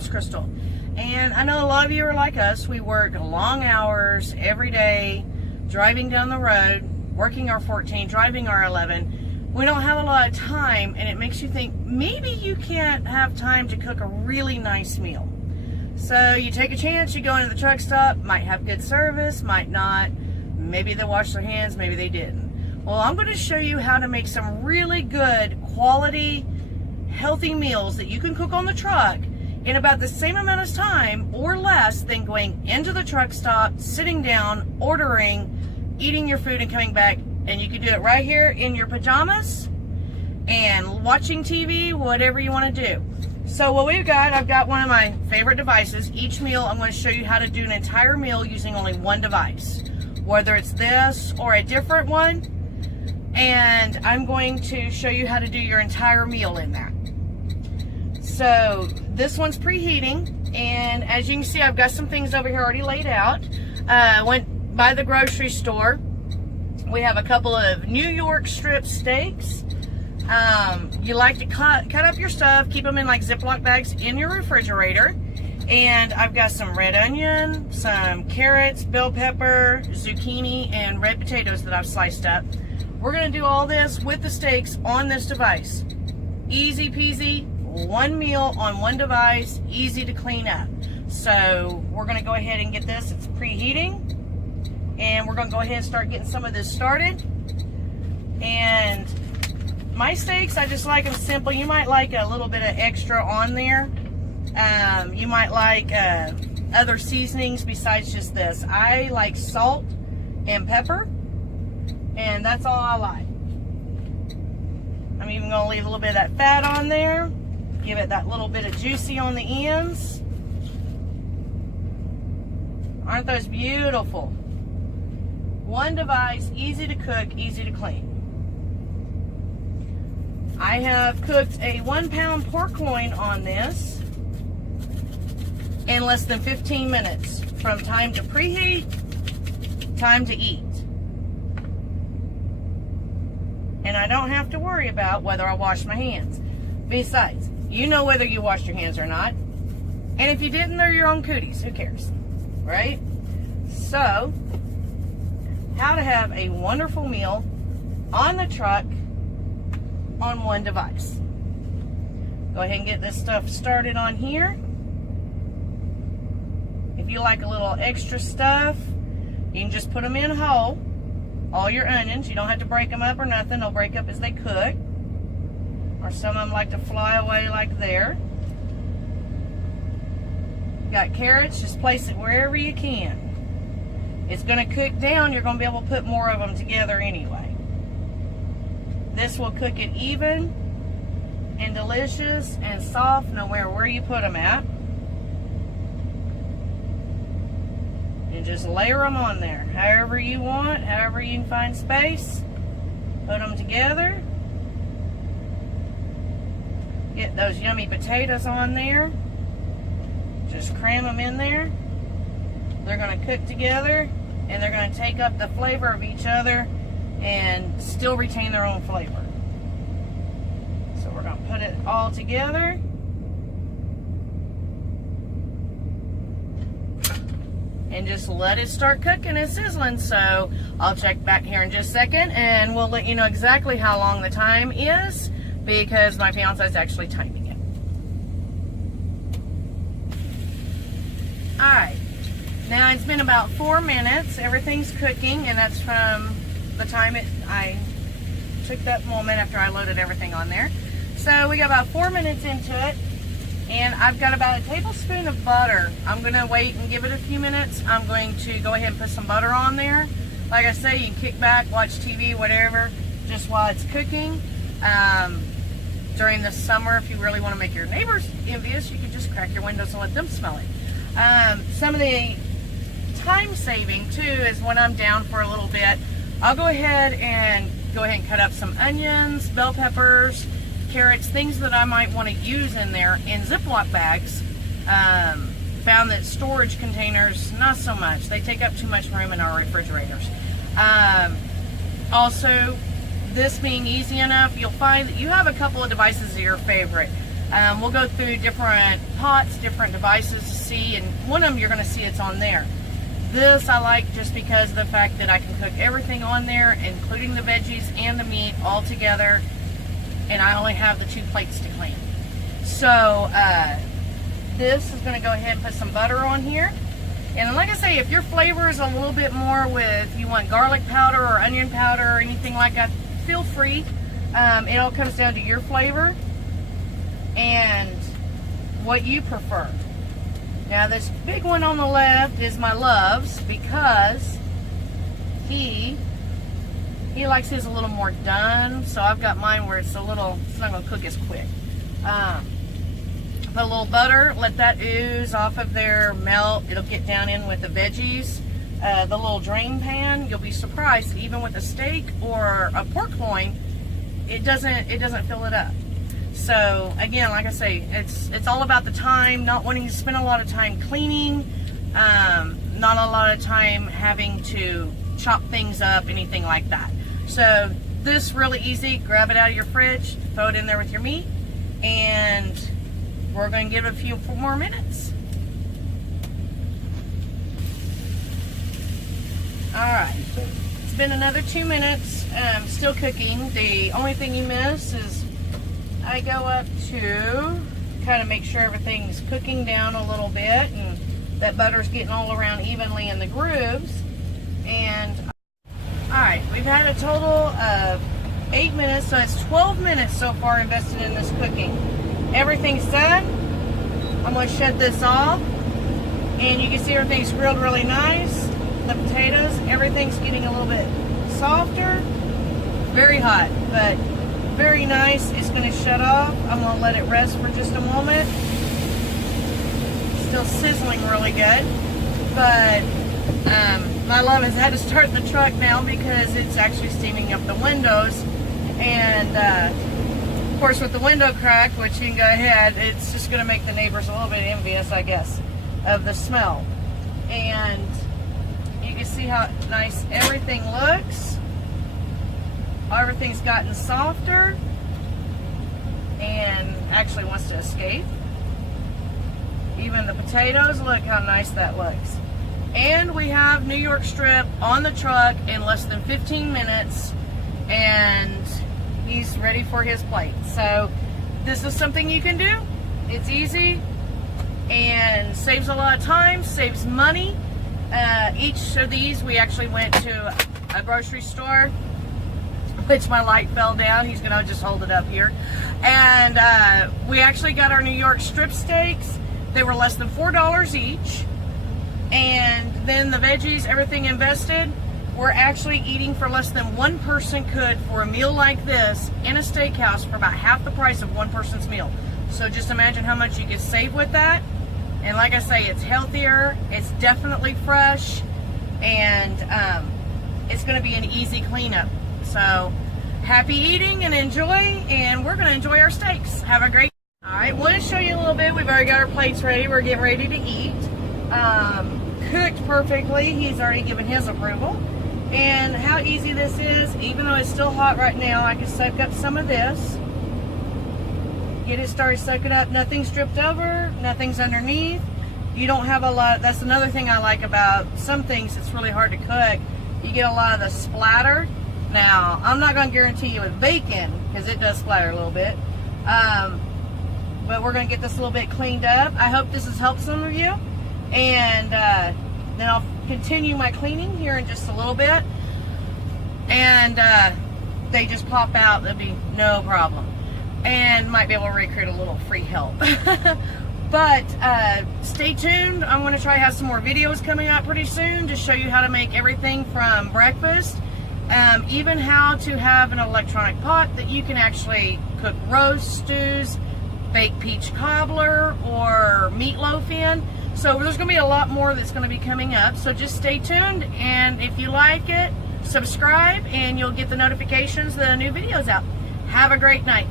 name's Crystal. And I know a lot of you are like us. We work long hours every day, driving down the road, working our 14, driving our 11. We don't have a lot of time, and it makes you think maybe you can't have time to cook a really nice meal. So you take a chance, you go into the truck stop, might have good service, might not. Maybe they washed their hands, maybe they didn't. Well, I'm going to show you how to make some really good quality, healthy meals that you can cook on the truck in about the same amount of time or less than going into the truck stop, sitting down, ordering, eating your food and coming back. And you can do it right here in your pajamas and watching TV, whatever you want to do. So what we've got, I've got one of my favorite devices. Each meal, I'm going to show you how to do an entire meal using only one device, whether it's this or a different one. And I'm going to show you how to do your entire meal in that. So this one's preheating, and as you can see, I've got some things over here already laid out. Went by the grocery store. We have a couple of New York strip steaks. You like to cut up your stuff, keep them in like Ziploc bags in your refrigerator. And I've got some red onion, some carrots, bell pepper, zucchini, and red potatoes that I've sliced up. We're going to do all this with the steaks on this device. Easy peasy, one meal on one device, easy to clean up. So we're going to go ahead and get this. It's preheating. And we're going to go ahead and start getting some of this started. And my steaks, I just like them simple. You might like a little bit of extra on there. You might like other seasonings besides just this. I like salt and pepper, and that's all I like. I'm even going to leave a little bit of that fat on there. Give it that little bit of juicy on the ends. Aren't those beautiful? One device, easy to cook, easy to clean. I have cooked a 1 pound pork loin on this in less than 15 minutes from time to preheat, time to eat. And I don't have to worry about whether I wash my hands. Besides, you know whether you washed your hands or not. And if you didn't, they're your own cooties. Who cares? Right? So, how to have a wonderful meal on the truck on one device. Go ahead and get this stuff started on here. If you like a little extra stuff, you can just put them in whole. All your onions, you don't have to break them up or nothing. They'll break up as they cook. Or some of them like to fly away like there. Got carrots, just place it wherever you can. It's going to cook down. You're going to be able to put more of them together anyway. This will cook it even and delicious and soft no matter where you put them at. And just layer them on there however you want, however you can find space. Put them together. Get those yummy potatoes on there. Just cram them in there. They're going to cook together, and they're going to take up the flavor of each other and still retain their own flavor. So we're going to put it all together. And just let it start cooking and sizzling. So I'll check back here in just a second, and we'll let you know exactly how long the time is, because my fiance is actually timing it. Alright, now it's been about 4 minutes. Everything's cooking, and that's from the time I took that moment after I loaded everything on there. So we got about 4 minutes into it, and I've got about a tablespoon of butter. I'm going to wait and give it a few minutes. I'm going to go ahead and put some butter on there. Like I say, you can kick back, watch TV, whatever, just while it's cooking. During the summer, if you really want to make your neighbors envious, you can just crack your windows and let them smell it. Some of the time saving too is when I'm down for a little bit, I'll go ahead and cut up some onions, bell peppers, carrots, things that I might want to use in there in Ziploc bags. Found that storage containers, not so much. They take up too much room in our refrigerators. Also, this being easy enough, you'll find that you have a couple of devices that are your favorite. We'll go through different pots, different devices to see, and one of them you're going to see it's on there. This I like just because of the fact that I can cook everything on there, including the veggies and the meat all together, and I only have the 2 plates to clean. So this is going to go ahead and put some butter on here. And like I say, if your flavor is a little bit more with, you want garlic powder or onion powder or anything like that, feel free. It all comes down to your flavor and what you prefer. Now this big one on the left is my Love's, because he likes his a little more done. So I've got mine where it's not going to cook as quick. Put a little butter, let that ooze off of there, melt. It'll get down in with the veggies. The little drain pan, you'll be surprised, even with a steak or a pork loin, it doesn't fill it up. So again, like I say, it's all about the time, not wanting to spend a lot of time cleaning, not a lot of time having to chop things up, anything like that. So this really easy, grab it out of your fridge, throw it in there with your meat, and we're going to give it a few more minutes. Alright, it's been another 2 minutes, still cooking. The only thing you miss is I go up to kind of make sure everything's cooking down a little bit and that butter's getting all around evenly in the grooves. And alright, we've had a total of 8 minutes, so it's 12 minutes so far invested in this cooking. Everything's done. I'm going to shut this off, and you can see everything's grilled really nice. The potatoes, everything's getting a little bit softer. Very hot, but very nice. It's going to shut off. I'm going to let it rest for just a moment. Still sizzling really good, but my love has had to start the truck now because it's actually steaming up the windows, and of course, with the window crack, which you can go ahead, it's just going to make the neighbors a little bit envious, I guess, of the smell. And you can see how nice everything looks. Everything's gotten softer and actually wants to escape. Even the potatoes, look how nice that looks. And we have New York strip on the truck in less than 15 minutes, and he's ready for his plate. So this is something you can do. It's easy and saves a lot of time, saves money. Each of these, we actually went to a grocery store, which my light fell down. He's gonna just hold it up here. And we actually got our New York strip steaks. They were less than $4 each. And then the veggies, everything invested, we're actually eating for less than one person could for a meal like this in a steakhouse for about half the price of one person's meal. So just imagine how much you could save with that. And like I say, it's healthier, it's definitely fresh, and it's going to be an easy cleanup. So happy eating and enjoy, and we're going to enjoy our steaks. Have a great. All right, want to show you a little bit. We've already got our plates ready. We're getting ready to eat. Cooked perfectly. He's already given his approval. And how easy this is, even though it's still hot right now, I can soak up some of this. Get it started soaking up. Nothing's dripped over, nothing's underneath. You don't have a lot. That's another thing I like about some things. It's really hard to cook. You get a lot of the splatter. Now, I'm not going to guarantee you with bacon, because it does splatter a little bit. But we're going to get this a little bit cleaned up. I hope this has helped some of you. And then I'll continue my cleaning here in just a little bit. And they just pop out. That'd be no problem. And might be able to recruit a little free help. But stay tuned. I'm going to try to have some more videos coming out pretty soon to show you how to make everything from breakfast. Even how to have an electronic pot that you can actually cook roast, stews, baked peach cobbler, or meatloaf in. So there's going to be a lot more that's going to be coming up. So just stay tuned, and if you like it, subscribe, and you'll get the notifications that a new video's out. Have a great night.